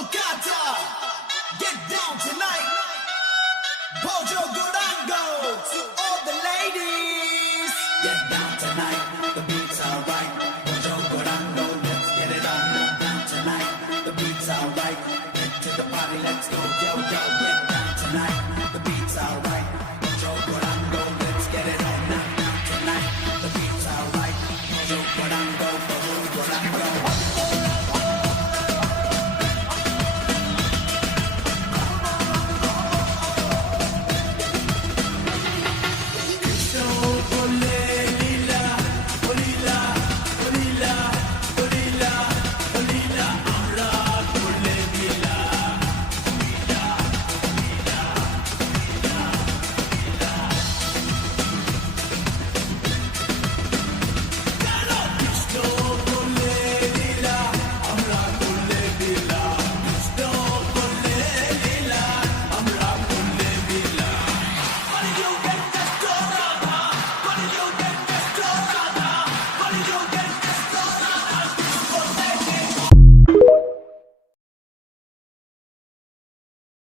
Kolkata, get down tonight. Bojo Durango, to all the ladies. Get down tonight, the beat's alright. Bojo Durango, let's get it on. Get down tonight, the beat's alright. Get to the party, let's go, yo, yo. Get down tonight, the beat's alright.